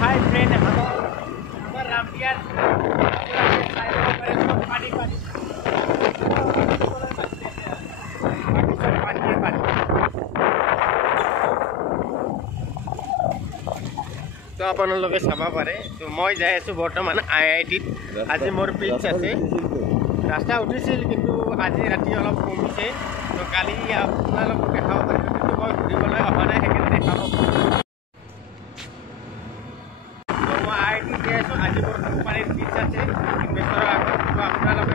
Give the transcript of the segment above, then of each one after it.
hi friend हमार रामदियार पानी पानी तो आपलोगे चाबा पारे तो मैं जाई आसो बर्तमान IIT आज मोर पिच आछे रास्ता उठिছিল কিন্তু আজি ৰাতি অলপ কমিছে তো কালি আপোনালোকক দেখাব পাৰিম কিন্তু মই ঘুৰিবলৈ অহা নাই হেকিনে দেখাব তো মই IIT তে আছো আজি মোৰ কোম্পানীৰ পিচ আছে ইনভেষ্টৰৰ আগত তো আপোনালোকে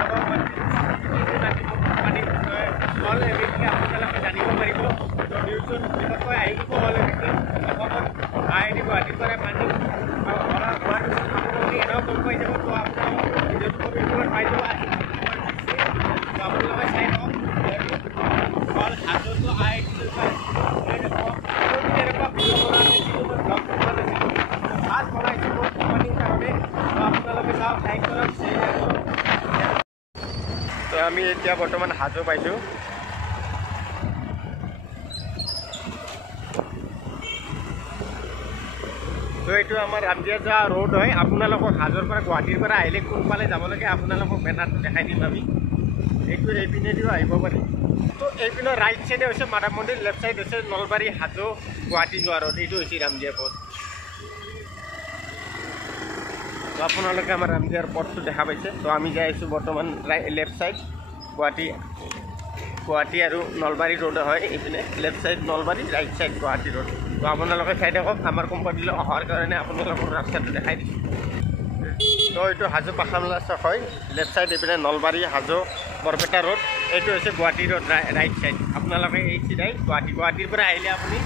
চাব পাৰিব অল এভিথিং আপোনালোকে জানিব পাৰিব তো নিউজৰ বিষয়ে আহিব অল এভিথিং IIT গুৱাহাটীৰ পৰা পানী এনে গম পাই যাব তো আপোনালোকে ভিডিঅ'টো কপিৰ পাই যাব তো আপোনালোকে চাই লওক অল হাজতো IIT তো আমি এতিয়া বৰ্তমান হাজো পাইছো তো এইটো আমাৰ ৰামদিয়া যোৱা ৰোড হয় আপোনালোকক হাজোৰ পৰা গুৱাহাটীৰ পৰা আহিলে কোনফালে যাব লাগে আপোনালোকক বেনাৰটো দেখাই দিম আমি এইটো এইপিনেদিও আহিব পাৰি তো এইপিনৰ ৰাইট চাইডে হৈছে মাধৱ মন্দিৰ লেফ্ট চাইড হৈছে নলবাৰী হাজো গুৱাহাটী যোৱা ৰোড এইটো হৈছে ৰামদিয়া পথ তো আপোনালোকে আমাৰ ৰামদিয়াৰ পথটো দেখা পাইছে তো আমি যাই আছোঁ বৰ্তমান লেফ্ট চাইড গুৱাহাটী আৰু নলবাৰী ৰোড হয় এইপিনে left side Nalbari right side Guwahati road তো আপোনালোকে চাই থাকক আমাৰ কোম্পানীলৈ অহাৰ কাৰণে আপোনালোকৰ ৰাস্তাটো দেখাই দিছোঁ তো এইটো হাজো পাখামলা চক হয় লেফ্ট চাইড এইপিনে নলবাৰী হাজো বৰপেটা ৰোড এইটো হৈছে গুৱাহাটী ৰোড ৰাইট চাইড আপোনালোকে এই চিধাই গুৱাহাটীৰ পৰা আহিলে আপুনি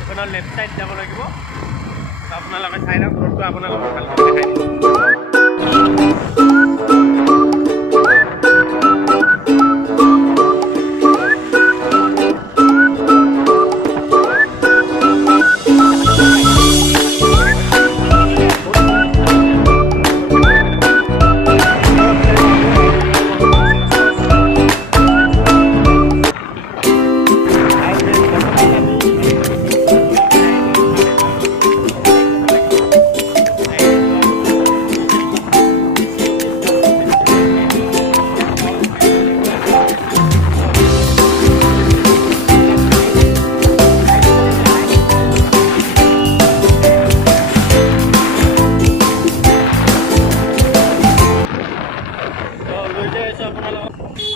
এইখনৰ লেফ্ট চাইড যাব লাগিব তো আপোনালোকে চাই লওক ৰোডটো আপোনালোকক ভালকৈ দেখাই দিছোঁ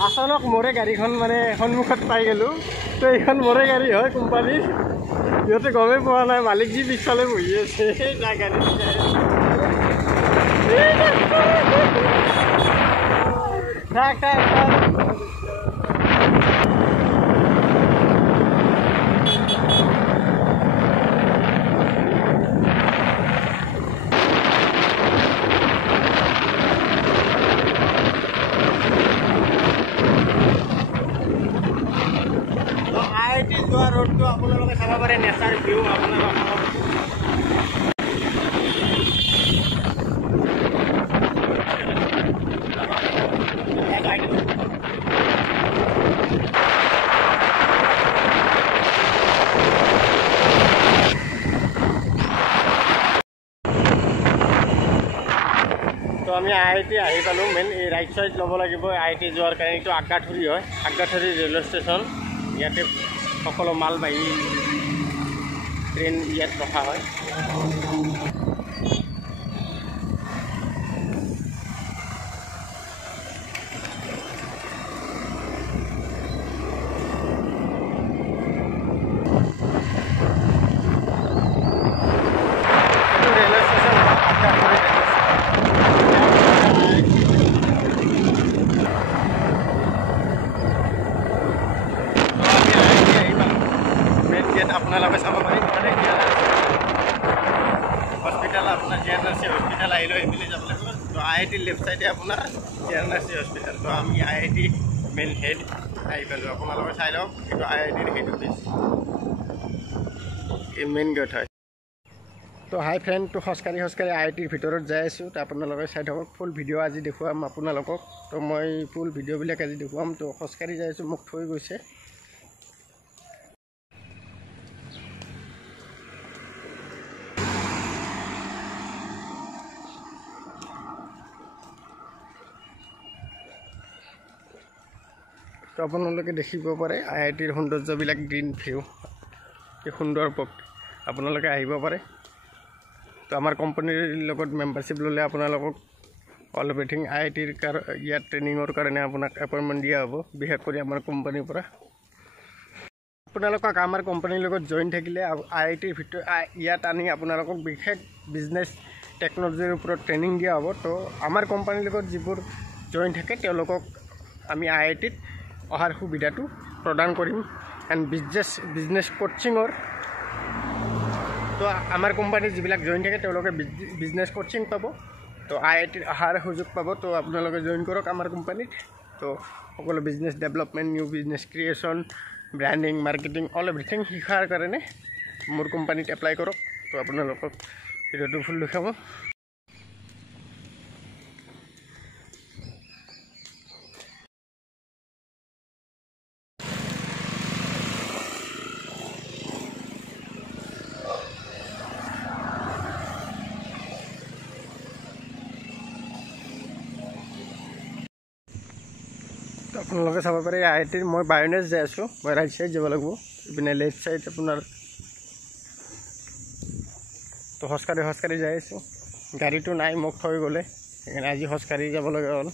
আচানক মোৰে গাড়ীখন মানে সন্মুখত পাই গ'লোঁ তো এইখন মোৰে গাড়ী হয় কোম্পানীৰ সিহঁতে গমেই পোৱা নাই মালিক যি পিছফালে বহি আছে যা গাড়ী IIT যোৱা ৰোডটো আপোনালোকে চাব পাৰে নেচাৰ ভিউ আপোনালোকক তো আমি IIT আহি পালোঁ মেইন এই ৰাইট চাইড ল'ব লাগিব IIT যোৱাৰ কাৰণে এইটো আগাঠুৰি হয় আগাঠুৰি ৰেলৱে ষ্টেচন ইয়াতে সকলো মালবাহী ট্ৰেইন ইয়াত ৰখা হয় আপোনালোকে চাব পাৰি মানে হস্পিটেল আপোনাৰ JNRC হস্পিটেল আহিলে এইপিনে যাব লাগিব তো IIT লেফ্ট চাইডে আপোনাৰ JNRC হস্পিটেল তো আমি IIT মেইন হেড আহি পালোঁ আপোনালোকে চাই লওক এইটো IITৰ হেড অফিচ এই মেইন গেট হয় তো হাই ফ্ৰেণ্ড তো খোজকাঢ়ি IITৰ ভিতৰত যাই আছোঁ তো আপোনালোকে চাই থাকক ফুল ভিডিঅ' আজি দেখুৱাম আপোনালোকক তো মই ফুল ভিডিঅ'বিলাক আজি দেখুৱাম তো খোজকাঢ়ি যাই আছোঁ মোক থৈ গৈছে তো আপোনালোকে দেখিব পাৰে IITৰ সৌন্দৰ্যবিলাক গ্ৰীণ ভিউ কি সুন্দৰ আপোনালোকে আহিব পাৰে তো আমাৰ কোম্পানীৰ লগত মেম্বাৰশ্বিপ ল'লে আপোনালোকক অল এভৰিথিং IITৰ ইয়াত ট্ৰেইনিঙৰ কাৰণে আপোনাক এপইণ্টমেণ্ট দিয়া হ'ব বিশেষ কৰি আমাৰ কোম্পানীৰ পৰা আপোনালোকক আমাৰ কোম্পানীৰ লগত জইন থাকিলে IITৰ ভিতৰত ইয়াত আনি আপোনালোকক বিশেষ বিজনেছ টেকন'লজিৰ ওপৰত ট্ৰেইনিং দিয়া হ'ব তো আমাৰ কোম্পানীৰ লগত যিবোৰ জইন থাকে তেওঁলোকক আমি IITত অহাৰ সুবিধাটো প্ৰদান কৰিম এণ্ড বিজনেছ কোচিঙৰ তো আমাৰ কোম্পানীৰ যিবিলাক জইন থাকে তেওঁলোকে বিজনেছ কোচিং পাব তো IITত অহাৰ সুযোগ পাব তো আপোনালোকে জইন কৰক আমাৰ কোম্পানীত তো সকলো business development new business creation branding marketing all everything শিকাৰ কাৰণে মোৰ কোম্পানীত এপ্লাই কৰক তো আপোনালোকক ভিডিঅ'টো ফুল দেখাব আপোনালোকে চাব পাৰে IITৰ মই বায়নেছ যাই আছোঁ মই ৰাইট চাইড যাব লাগিব ইপিনে লেফ্ট চাইড আপোনাৰ তো খোজকাঢ়ি যাই আছোঁ গাড়ীটো নাই মোক থৈ গ'লে সেইকাৰণে আজি খোজকাঢ়ি যাব লগা হ'ল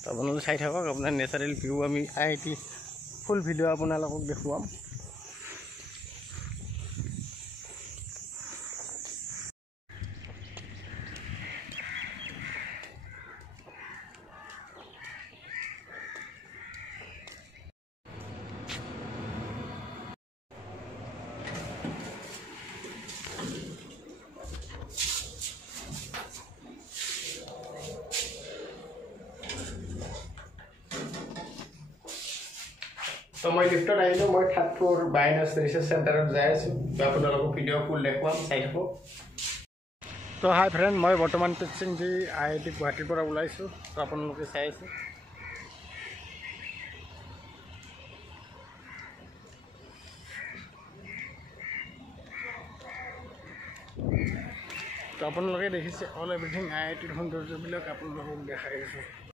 তো আপোনালোকে চাই থাকক আপোনাৰ নেচাৰেল ভিউ আমি IIT ফুল ভিডিঅ' আপোনালোকক দেখুৱাম তো মই লিফ্টত আহিলোঁ মই 3rd ফ্ল'ৰ বায়নেছ ৰিচাৰ্চ চেণ্টাৰত যাই আছোঁ তো আপোনালোকক ভিডিঅ' ফুল দেখুৱাম চাই থাকক তো হাই ফ্ৰেণ্ড মই বৰ্তমান টিচিং দি IIT গুৱাহাটীৰ পৰা ওলাইছোঁ তো আপোনালোকে চাই আছে তো আপোনালোকে দেখিছে অল এভৰিথিং IITৰ সৌন্দৰ্যবিলাক আপোনালোকক দেখাই আছোঁ